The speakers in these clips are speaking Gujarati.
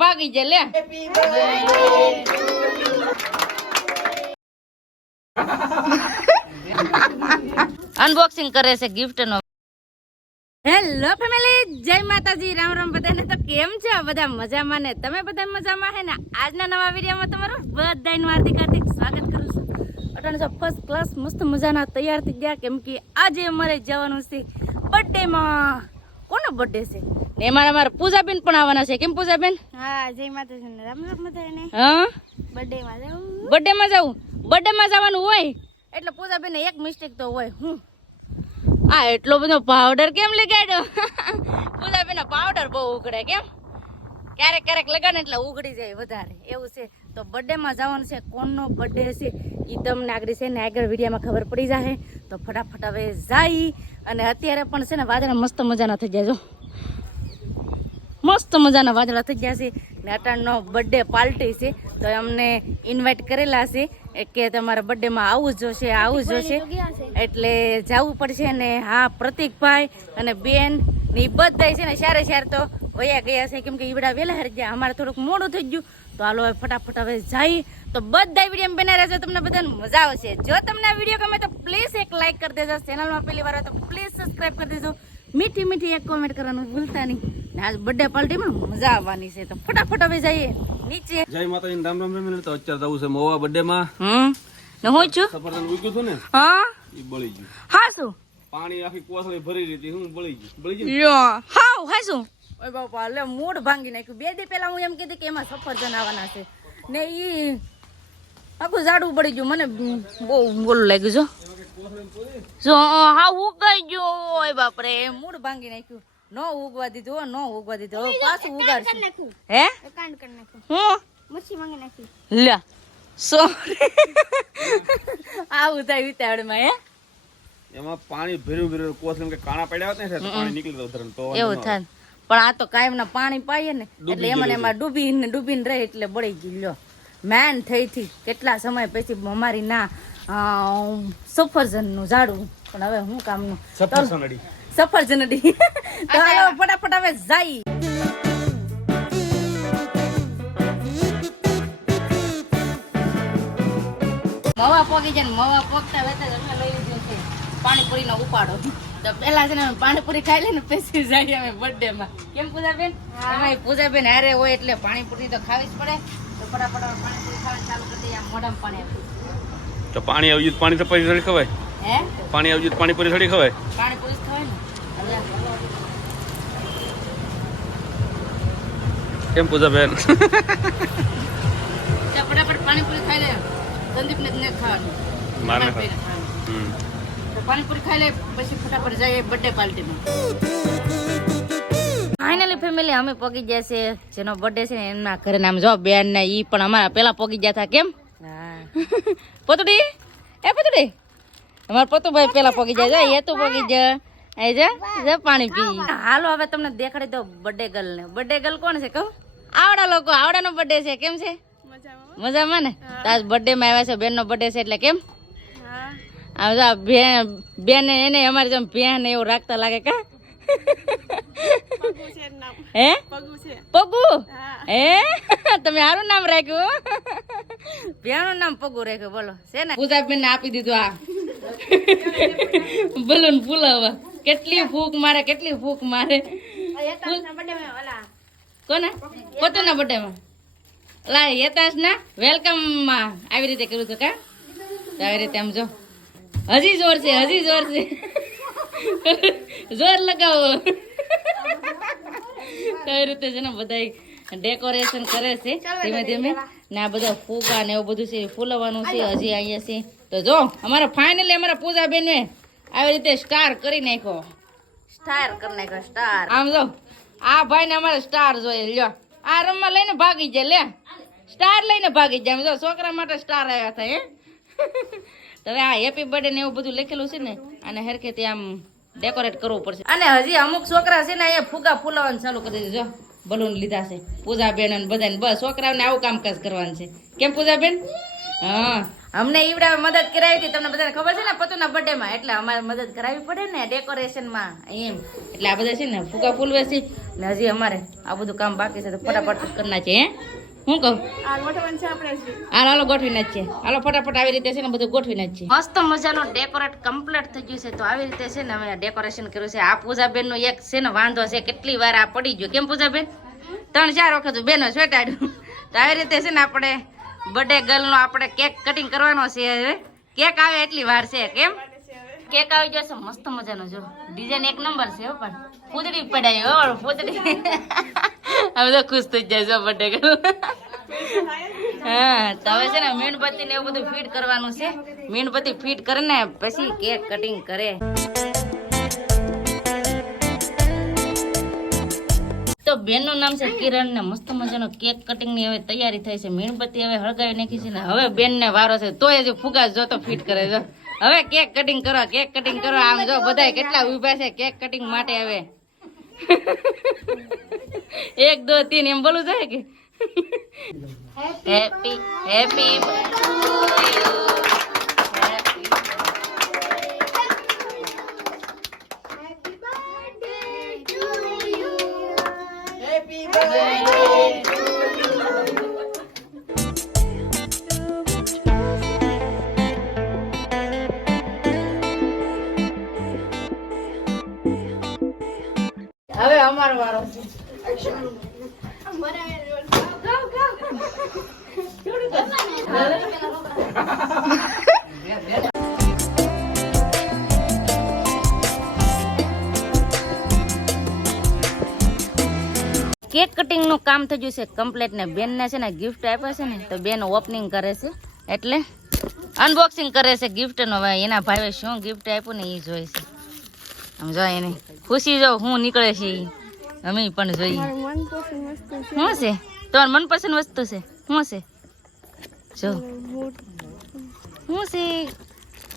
ભાગી જાય લે. અનબોક્સિંગ કરે છે ગિફ્ટ નો. હેલો ફેમિલી, જય માતાજી, રામ રામ બધાને. તો કેમ છે બધા? મજામાં ને? તમે બધા મજામાં હે ને? આજના નવા વિડીયોમાં તમારું બધાનું હાર્દિક હાર્દિક સ્વાગત કરું છું. અટાણે જો ફર્સ્ટ ક્લાસ મસ્ત મજાના તૈયાર થઈ ગયા, કેમ કે આજે અમારે જવાનું છે બર્થડે માં. કોનો બર્થડે છે? ને અમારા પૂજાબેન પણ આવવાના છે. કેમ પૂજાબેન? હા, જય માતાજી ને રામ રામ બધાને. હા, બર્થડે માં જાવ. બર્થડે માં જવું, બર્થડે માં જવાનું હોય એટલે પૂજાબેન એક મિસ્ટેક તો હોય. હું આ એટલો બધો પાવડર કેમ લગાડ્યો? પૂજાબેન પાવડર બહુ ઉગડે. કેમ? ક્યારેક ક્યારેક લગાડે એટલે ઉગડી જાય વધારે, એવું છે. તો બર્થડે માં જવાનું છે. કોનો બર્થડે છે એ તમને આગળ છે ને આગળ વિડીયોમાં ખબર પડી જાય. તો ફટાફટ હવે જાય. અને અત્યારે પણ છે ને વાદળા મસ્ત મજાના થઈ જાય. જો મસ્ત મજાના વાદળા થઈ ગયા છે ને અટાણનો બર્થડે પાર્ટી છે. તો અમને ઇન્વાઇટ કરેલા છે કે તમારા બર્થડેમાં આવું જ જોશે, આવું જ જોશે, એટલે જવું પડશે. ને હા, પ્રતિકભાઈ અને બેન ને બધા છે ને સારે સાર તો વયા ગયા છે, કેમ કે ઈવડા વહેલા હારી ગયા. અમારે થોડુંક મોડું થઈ ગયું. તો હાલો હવે ફટાફટ હવે જાય. તો બધા વિડીયો બનાવી રહેજો, તમને બધાને મજા આવશે. જો તમને આ વિડીયો ગમે તો પ્લીઝ એક લાઇક કરી દેજો. ચેનલમાં પહેલી વાર હોય તો પ્લીઝ સબસ્ક્રાઈબ કરી દેજો. મીઠી મીઠી એક કોમેન્ટ કરવાનું ભૂલતા નહીં. આજ બર્થડે પાર્ટીમાં મજા આવવાની છે. તો ફટાફટ હવે જઈએ નીચે. જય માતાજી, રામ રામ રામ. તો અત્યારે જવું છે મોવા બર્થડે માં. ને હું છું સફરજન ઉગ્યું હતું ને, હા એ બળી ગયું. હા શું પાણી આખી કોથળી ભરી હતી, હું બળી ગયું. યો હાવ હા શું? ઓય બાપા, લે મૂડ ભાંગી નાખ્યું. 2 દી પહેલા હું એમ કીધું કે એમાં સફરજન આવવાના છે ને ઈ આખું ઝાડું પડી ગયું. મને બહુ બોલું લાગ્યું. જો હા ઉગાઈ ગયો. ઓય બાપરે, મૂડ ભાંગી નાખ્યું. નો ઉગવા દીધું, નો ઉગવા દીધું. હવે પાછું ઉગાડશું. હે કાંડ કરી નાખું. હું મચ્છી માંગી નાખી. લે સોરી, આવું થાય વિતાવડમાં. હે એમાં પાણી ભર્યું કોથળી કે કાણા પડ્યા હતા ને, પાણી નીકળી ગયું તો એવું થાય. પણ આ તો કાયમ ના પાણી પાઈએ ને એટલે એમાં ડૂબીને રહે એટલે બળી ગયું. લ્યો મેન થઈ કેટલા સમય પછી અમારી ના સફરજન નું ઝાડું. પણ હવે હું કામનું સફરજન અડી. તો હાલો ફટાફટ હવે જાય. મવા પોગી જાય ને મવા પોગતા વેતા અમે લઈ લીધું છે પાણીપુરી નો ઉપાડો. તો પેલા છે ને પાણીપુરી ખાઈ લે ને પછી જાય અમે બર્થડે માં. કેમ પૂજાબેન? એમાં પૂજાબેન હારે હોય એટલે પાણીપુરી તો ખાવી જ પડે. તો ફટાફટ પાણીપુરી ખાવાનું ચાલુ કરી દઈએ. મોઢામાં પાણી આવે તો પાણી આવી ગયું, પાણી તો પછી થોડી ખવાય. હે પાણી આવી ગયું, પાણીપુરી થોડી ખવાય. પાણીપુરી જ ખવાય ને. કેમ પૂજાબેન? ફટાફટ પાણીપુરી ખાઈ લે. સંદીપ ને ખાવાનું, મારે તો પાણીપુરી ખાઈ લે પછી ફટાફટ જઈએ બર્થડે પાર્ટીમાં. ફાઇનલી ફેમિલી અમે પગી ગયા છે. જેનો બર્થડે છે ને એમના ઘરે નામ જો બેન ને ઈ પણ અમારા પેલા પગી ગયા હતા. કેમ પોતુડી? એ પોતુડી, અમારા પોતુભાઈ પેલા પગી જાય. એ તું પગી જા. એ જા પાણી પી. હાલો હવે તમને દેખાડી દો બર્થડે ગર્લ ને. બર્થડે ગર્લ કોણ છે કહું? આવડા લોકો. આવડાનો બર્થડે છે. કેમ છે? મજામાં ને? આજ બર્થડે માં આવ્યા છે. બેન નો બર્થડે છે એટલે કેમ બેન એને અમારી જેમ બેન એવું રાખતા લાગે. કા હે પગુ? હે તમે સારું નામ રાખ્યું. બેનું નામ પગુ રાખ્યું. બોલો છે ને પૂજાબેન ને આપી દીધું આ બલૂન ફૂલાવા. કેટલી ફૂંક મારે, કેટલી ફૂંક મારે. કોને? પોતાના બર્થડે માં લા યતાશ ના વેલકમ માં આવી રીતે કર્યું હતું. કા આવી રીતે આમ જો હજી જોર છે, હજી જોર છે. જોર લગાવો. કઈ રીતે છે ને બધા ડેકોરેશન કરે છે ધીમે ધીમે. ને આ બધા ફૂગા ને એવું બધું છે ફૂલવાનું છે હજી અહીંયા છે. તો જો અમારા ફાઇનલી અમારા પૂજાબેન ને આવી રીતે સ્ટાર કરી નાખ્યો. સ્ટાર કરી નાખ્યો સ્ટાર. આમ જો આ ભાઈ ને અમારે સ્ટાર જોઈએ. લ્યો આ રમવા લઈને ભાગી જાય. લે સ્ટાર લઈને ભાગી જાય. જો છોકરા માટે સ્ટાર આવ્યા હતા. હે તો હવે આ હેપી બર્થડે ને એવું બધું લખેલું છે ને અને હરખેથી આમ ડેકોરેટ કરવું પડશે. અને હજી અમુક છોકરા છે ને એ ફુગા ફૂલાવાનું ચાલુ કરી દીધું. જો બલૂન લીધા છે પૂજાબેન અને બધાને. બસ છોકરાઓને આવું કામકાજ કરવાનું છે. કેમ પૂજાબેન? હા અમને ઈવડા મદદ કરાવી હતી, તમને બધાને ખબર છે ને પતુના બર્થડે માં, એટલે અમારે મદદ કરાવવી પડે ને ડેકોરેશન માં એમ. એટલે આ બધા છે ને ફૂગા ફૂલવેસી ને હજી અમારે આ બધું કામ બાકી છે તો ફટાફટ કરી નાખીએ. હું કહું હાલો ગોઠવી નાખીએ, હાલો ફટાફટ આવી રીતે છે ને બધું ગોઠવી નાખીએ. મસ્ત મજાનું ડેકોરેટ કમ્પ્લીટ થઈ ગયું છે. તો આવી રીતે છે ને અમે ડેકોરેશન કર્યું છે. આ પૂજાબેન નો એક છે ને વાંધો છે, કેટલી વાર આ પડી ગયો. કેમ પૂજાબેન 3-4 વખત બેનો સ્વેટાડ્યું. તો આવી રીતે છે ને આપણે બર્થડે ગર્લ નો આપણે કેક કટિંગ કરવાનો છે. હવે કેક આવે એટલી વાર છે. કેમ કેક આવી જશે મસ્ત મજાનો. જો ડિઝાઇન એક નંબર છે. પણ પૂતળી પડાય હો પૂતળી. હવે તો ખુશ થઈ જાય છે બર્થડે ગર્લ. હા તો હવે છે ને મીણબત્તી ને એવું બધું ફીટ કરવાનું છે. મીણબત્તી ફીટ કરીને પછી કેક કટિંગ કરે. તો બેન નું નામ છે કિરણ ને મસ્ત મજાનો કેક કટિંગ ની હવે તૈયારી થઈ છે. મીણબત્તી હવે હળગાવી નાખી છે ને હવે બેન ને વારો છે. તોય હજી ફુગાસ જોતો ફીટ કરે છે. હવે કેક કટિંગ કરો, કેક કટિંગ કરો. આમ જો બધા કેટલા ઉભા છે કેક કટિંગ માટે. હવે 1 2 3 એમ બોલું જાય કે હેપી હેપી હવે અમારો વારો છે. કેક કટિંગ નું કામ થઈ ગયું છે કમ્પ્લીટ ને બેન ને છે ને ગિફ્ટ આપ્યા છે ને તો બેન ઓપનિંગ કરે છે એટલે અનબોક્સિંગ કરે છે ગિફ્ટ નો. એના ભાઈએ શું ગિફ્ટ આપ્યું ને એ જોઈ છે. આમ જો એને ખુશી જો હું નીકળે છે અમે પણ જોઈએ. શું છે તમારી મનપસંદ વસ્તુ છે? શું છે જો શું છે?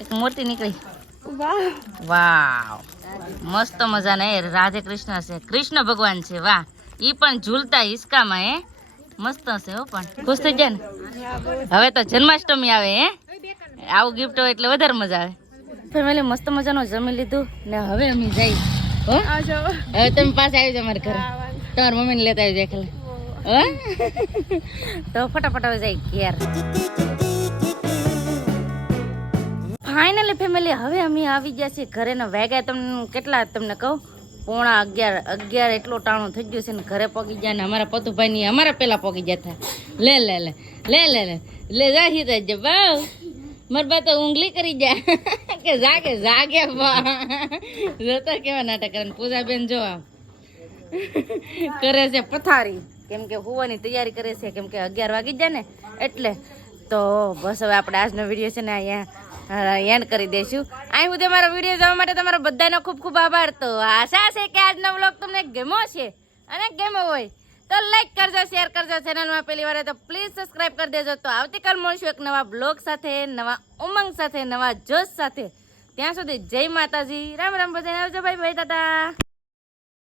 એક મૂર્તિ નીકળી. વાવ મસ્ત મજાના એ રાધે કૃષ્ણ છે, કૃષ્ણ ભગવાન છે. વાહ ઈ પણ ઝૂલતા હિસકામાં હે મસ્ત છે હો. પણ ખુશ થઈ જાય ને. હવે તો જન્માષ્ટમી આવે હે, આવું ગિફ્ટ હોય એટલે વધારે મજા આવે. ફેમિલી મસ્ત મજાનું જમી લીધું ને હવે અમે જઈ. હો હવે તમે પાસે આવી જાવ અમારા ઘરે. તમારા મમ્મીને લેતા આવી જાય ખાલી. તો ફટાફટ હવે જાય ઘેર. ફાઇનલી ફેમિલી હવે અમે આવી ગયા છીએ ઘરે ને વાગ્યા તમને કેટલા તમને કહું 11:30 એટલો ટાણું થઈ ગયું છે ને ઘરે પગી ગયા ને અમારા પતુભાઈ ની અમારા પેલા પગી જતા. લે લે લે લે લે લે લે જાહી જાય બાઉ માર બા તો ઊંઘલી કરી જાય કે જાગે જાગે જોતા કેવા નાટક કરે. પૂજાબેન જો આમ કરે છે પથારી કેમ કે હોવાની તૈયારી કરે છે કેમ કે 11 વાગી જાય ને એટલે. તો બસ હવે આપણે આજનો વિડીયો છે ને અહીંયા એન્ડ કરી દઈશું. અહીં સુધી અમારો વિડીયો જોવા માટે તમારો બધાનો ખૂબ ખૂબ આભાર. તો આશા છે કે આજનો વ્લોગ તમને ગમ્યો છે અને ગમ્યો હોય તો લાઈક કરજો, શેર કરજો. ચેનલમાં પહેલી વાર તો પ્લીઝ સબસ્ક્રાઇબ કરી દેજો. તો આવતીકાલ મળશું એક નવા બ્લોગ સાથે, નવા ઉમંગ સાથે, નવા જોશ સાથે. ત્યાં સુધી જય માતાજી, રામ રામ બધાને આવજો, બાય બાય, ટાટા.